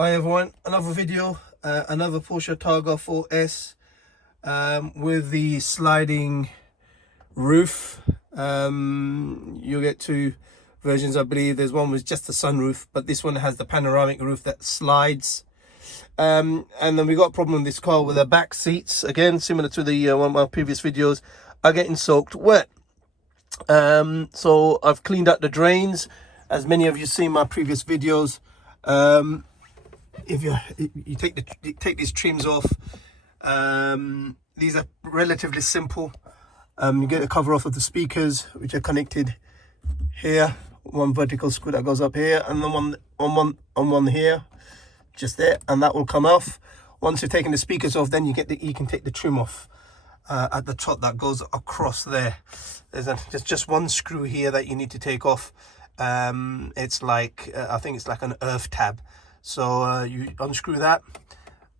Hi everyone, another video, another Porsche Targa 4S with the sliding roof. You'll get two versions, I believe. There's one with just the sunroof, but this one has the panoramic roof that slides. And then we got a problem with this car with the back seats, again similar to the one of my previous videos, are getting soaked wet. So I've cleaned out the drains, as many of you seen my previous videos. If you take these trims off, these are relatively simple. You get the cover off of the speakers, which are connected here, one vertical screw that goes up here, and then one here, just there, and that will come off. Once you've taken the speakers off, then you can take the trim off at the top that goes across there. There's just one screw here that you need to take off. It's like I think it's like an earth tab. So you unscrew that,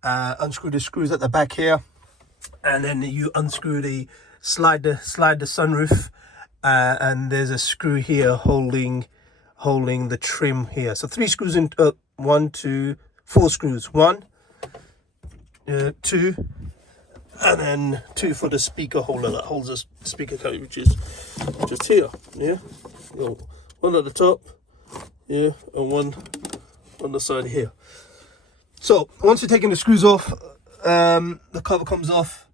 unscrew the screws at the back here, and then you unscrew slide the sunroof, and there's a screw here holding the trim here. So 3 screws in, 1, 2, 4 screws, 1, 2, and then 2 for the speaker holder that holds the speaker cable, which is just here. Yeah, one at the top, yeah, and one on the side here. So once you're taking the screws off, the cover comes off.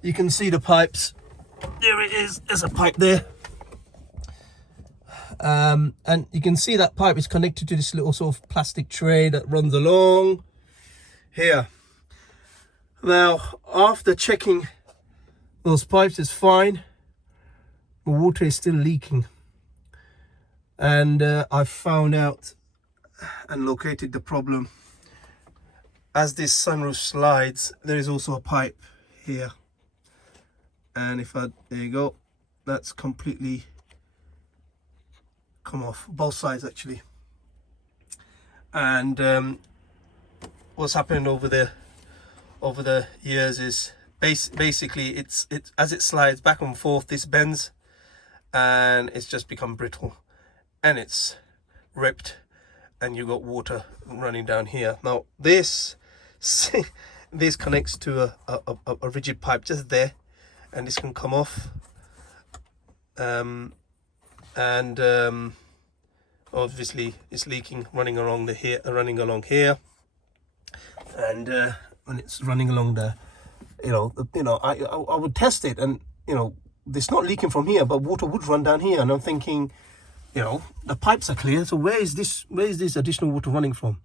You can see the pipes. There it is. There's a pipe there, and you can see that pipe is connected to this little sort of plastic tray that runs along here. Now, after checking those pipes, is fine. The water is still leaking, and I found out and located the problem. As this sunroof slides, there is also a pipe here, and there you go, that's completely come off, both sides actually. And what's happened over the years is basically it's as it slides back and forth, this bends and it's just become brittle and it's ripped, and you got water running down here. Now this connects to a rigid pipe just there, and this can come off, and obviously it's leaking, running along here, and when it's running along the I would test it, and it's not leaking from here, but water would run down here, and I'm thinking, the pipes are clear, so where is this additional water running from?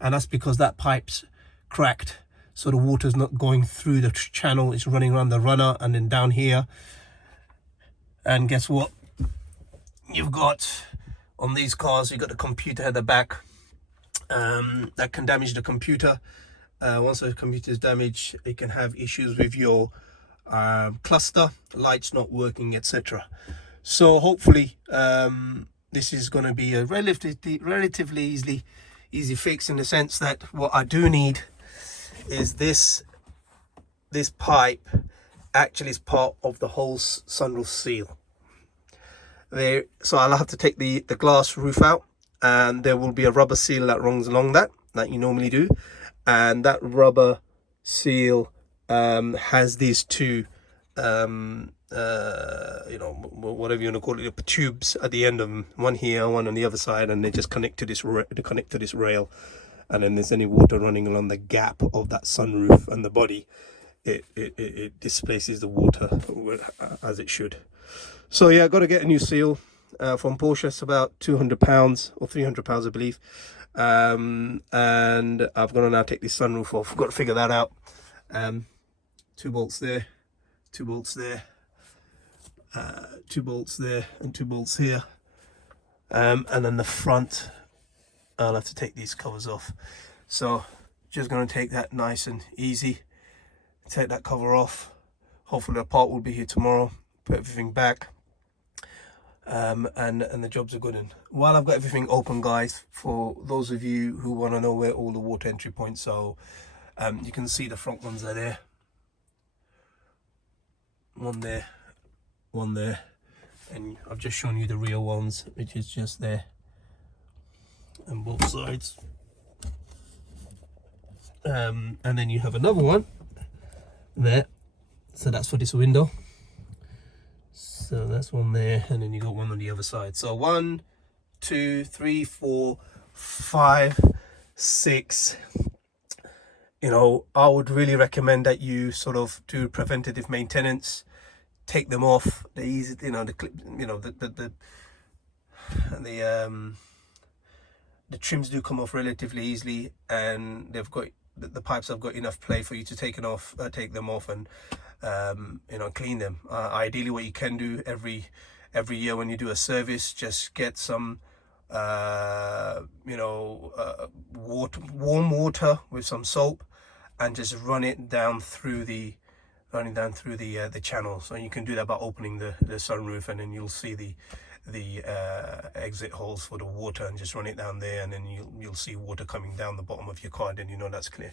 And that's because that pipe's cracked, so the water's not going through the channel, it's running around the runner and then down here. And guess what, you've got on these cars, you've got the computer at the back, that can damage the computer. Once the computer is damaged, it can have issues with your cluster, lights not working, etc. So hopefully this is going to be a relatively easy fix, in the sense that what I do need is this pipe actually is part of the whole sunroof seal there. So I'll have to take the glass roof out, and there will be a rubber seal that runs along that you normally do, and that rubber seal has these two whatever you want to call it, tubes at the end of them, one here, one on the other side, and they just connect to this rail, and then there's any water running along the gap of that sunroof and the body, it displaces the water as it should. So yeah, I got to get a new seal from Porsche. It's about £200 or £300, I believe, and I've got to now take this sunroof off. I've got to figure that out. 2 bolts there, 2 bolts there, 2 bolts there, and 2 bolts here, and then the front, I'll have to take these covers off. So just going to take that nice and easy, take that cover off. Hopefully the part will be here tomorrow, put everything back, and the jobs are good. And while I've got everything open, guys, for those of you who want to know where all the water entry points are, you can see the front ones are there, one there, one there, and I've just shown you the rear ones, which is just there, and both sides. and then you have another one there, so that's for this window. So that's one there, and then you got one on the other side. So 1, 2, 3, 4, 5, 6. You know, I would really recommend that you sort of do preventative maintenance, take them off. The easy, you know, the clip, you know, the trims do come off relatively easily, and they've got the pipes have got enough play for you to take them off, and you know, clean them. Ideally, what you can do every year when you do a service, just get some you know, warm water with some soap, and just run it down through the channel. So you can do that by opening the sunroof, and then you'll see the exit holes for the water, and just run it down there, and then you'll see water coming down the bottom of your car, and then you know that's clear.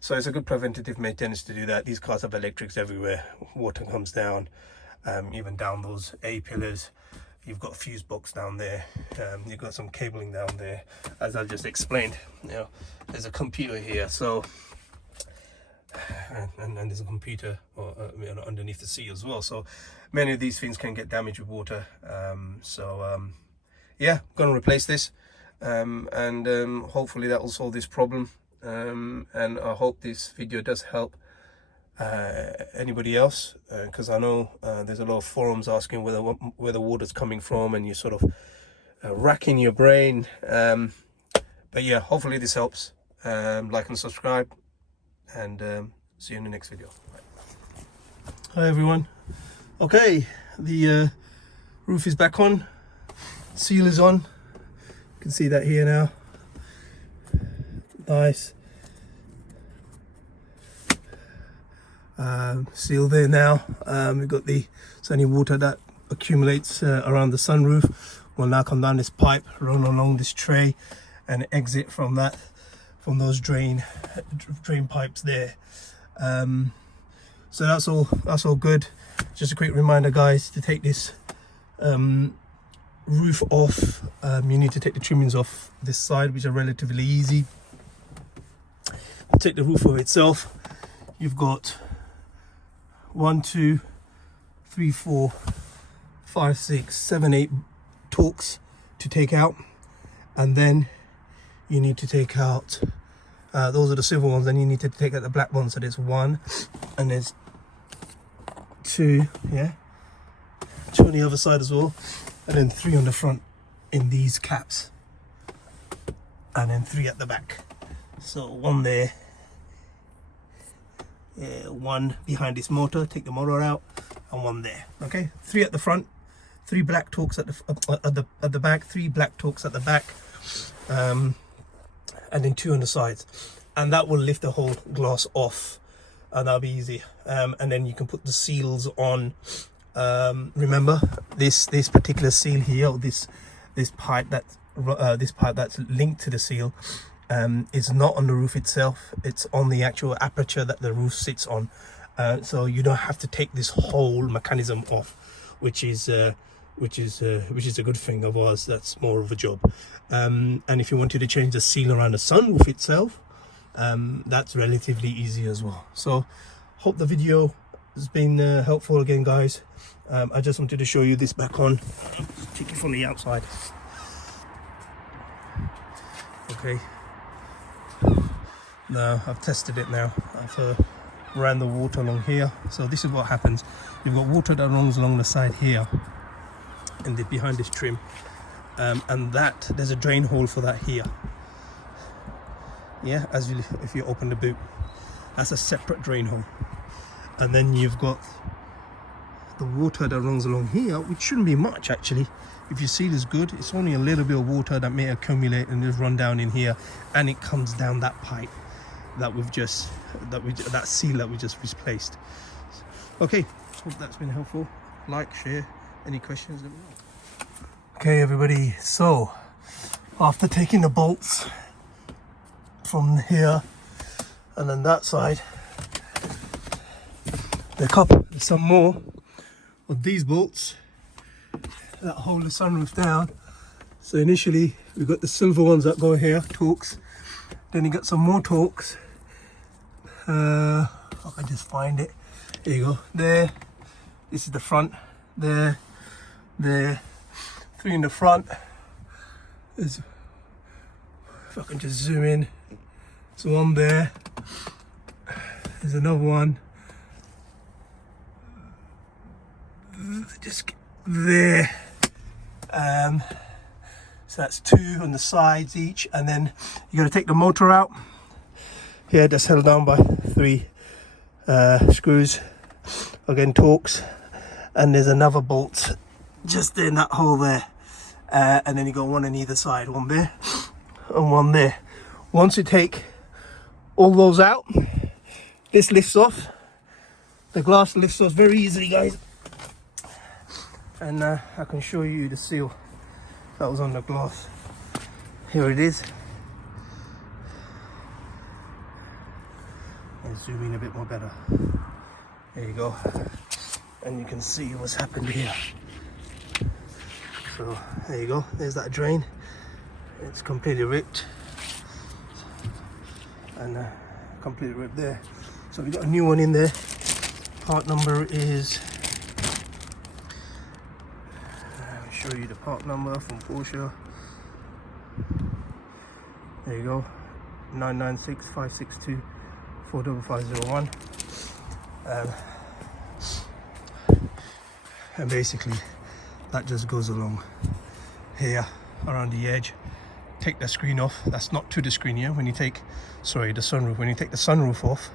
So it's a good preventative maintenance to do that. These cars have electrics everywhere. Water comes down, even down those A pillars. You've got a fuse box down there, you've got some cabling down there, as I just explained. You know, there's a computer here, so and there's a computer you know, underneath the seat as well. So many of these things can get damaged with water. Yeah, I'm gonna replace this, and hopefully that will solve this problem. And I hope this video does help anybody else, because I know there's a lot of forums asking where the water's coming from, and you're sort of racking your brain. But yeah, hopefully this helps. Like and subscribe, and see you in the next video. Bye. Hi everyone. Okay, the roof is back on, seal is on, you can see that here now. Nice. Seal there now. We've got any water that accumulates around the sunroof will now come down this pipe, run along this tray, and exit from those drain pipes there. So that's all good. Just a quick reminder, guys, to take this roof off. You need to take the trimmings off this side, which are relatively easy. Take the roof off itself. You've got 1, 2, 3, 4, 5, 6, 7, 8 torques to take out, and then you need to take out those are the silver ones, and you need to take out the black ones. So there's 1, and there's 2, yeah, 2 on the other side as well, and then 3 on the front in these caps, and then 3 at the back. So 1 there, 1 behind this motor, take the motor out, and 1 there. Okay, 3 at the front, 3 black torques at the back, 3 black torques at the back, and then 2 on the sides, and that will lift the whole glass off, and that'll be easy. And then you can put the seals on. Remember this particular seal here, or this pipe that's linked to the seal, is not on the roof itself. It's on the actual aperture that the roof sits on. So you don't have to take this whole mechanism off, which is a good thing. Otherwise, that's more of a job. And if you wanted to change the seal around the sunroof itself, that's relatively easy as well. So hope the video has been helpful again, guys. I just wanted to show you this back on. Take it from the outside. Okay, now I've tested it now. I've ran the water along here. So this is what happens. You've got water that runs along the side here, and behind this trim, and that there's a drain hole for that here. Yeah, if you open the boot, that's a separate drain hole. And then you've got the water that runs along here, which shouldn't be much actually. If your seal is good, it's only a little bit of water that may accumulate and just run down in here, and it comes down that pipe that that seal that we just replaced. Okay, hope that's been helpful. Like, share. Any questions, let me know. Okay everybody, so after taking the bolts from here and then that side, there's some more of these bolts that hold the sunroof down. So initially we've got the silver ones that go here, torques, then you got some more torques If I can just find it. Here you go. There. This is the front. There. 3 in the front. There's, if I can just zoom in. There's one there. There's another one. Just there. So that's 2 on the sides each, and then you got to take the motor out. Here, that's held down by 3 screws, again Torx, and there's another bolt just in that hole there, and then you got one on either side, one there and one there. Once you take all those out, this lifts off. The glass lifts off very easily, guys, and I can show you the seal that was on the glass. Here it is. I'll zoom in a bit more better. There you go, and you can see what's happened here. So there you go, there's that drain. It's completely ripped, and completely ripped there. So we got a new one in there. Part number is, I'll show you the part number from Porsche. There you go, 996-562-45501. And basically that just goes along here around the edge. Take the screen off. That's not to the screen here. When you take, sorry, the sunroof, when you take the sunroof off,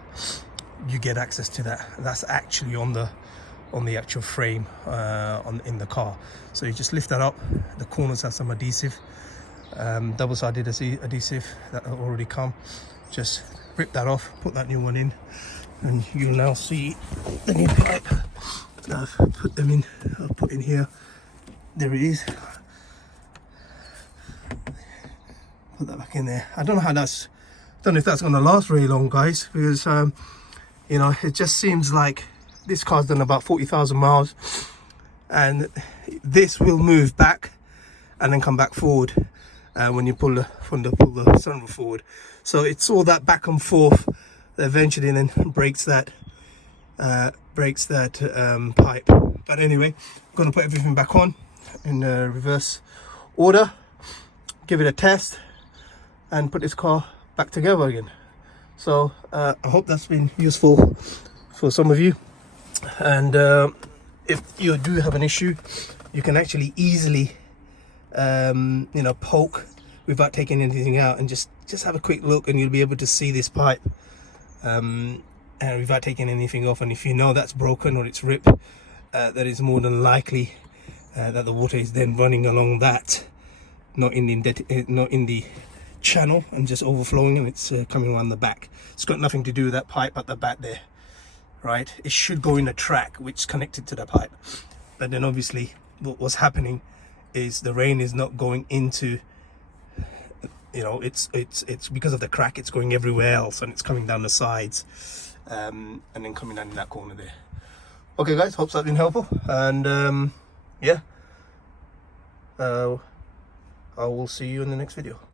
you get access to that. That's actually on the actual frame in the car. So you just lift that up. The corners have some adhesive, double-sided adhesive that already come. Just rip that off, put that new one in, and you'll now see the new pipe that I've put them in. I'll put in here. There it is. Put that back in there. I don't know how that's, don't know if that's going to last very long, guys, because you know, it just seems like this car's done about 40,000 miles, and this will move back and then come back forward when you pull the sunroof forward. So it's all that back and forth that eventually then breaks that pipe. But anyway, I'm going to put everything back on in reverse order, give it a test, and put this car back together again. So I hope that's been useful for some of you. And if you do have an issue, you can actually easily you know, poke without taking anything out, and just have a quick look, and you'll be able to see this pipe and without taking anything off. And if you know that's broken or it's ripped, that is more than likely that the water is then running along that, not in the channel and just overflowing, and it's coming around the back. It's got nothing to do with that pipe at the back there, right? It should go in a track which is connected to the pipe. But then obviously what's happening is the rain is not going into, you know, it's because of the crack, it's going everywhere else, and it's coming down the sides and then coming down in that corner there. Okay guys, hope that's been helpful, and yeah, I will see you in the next video.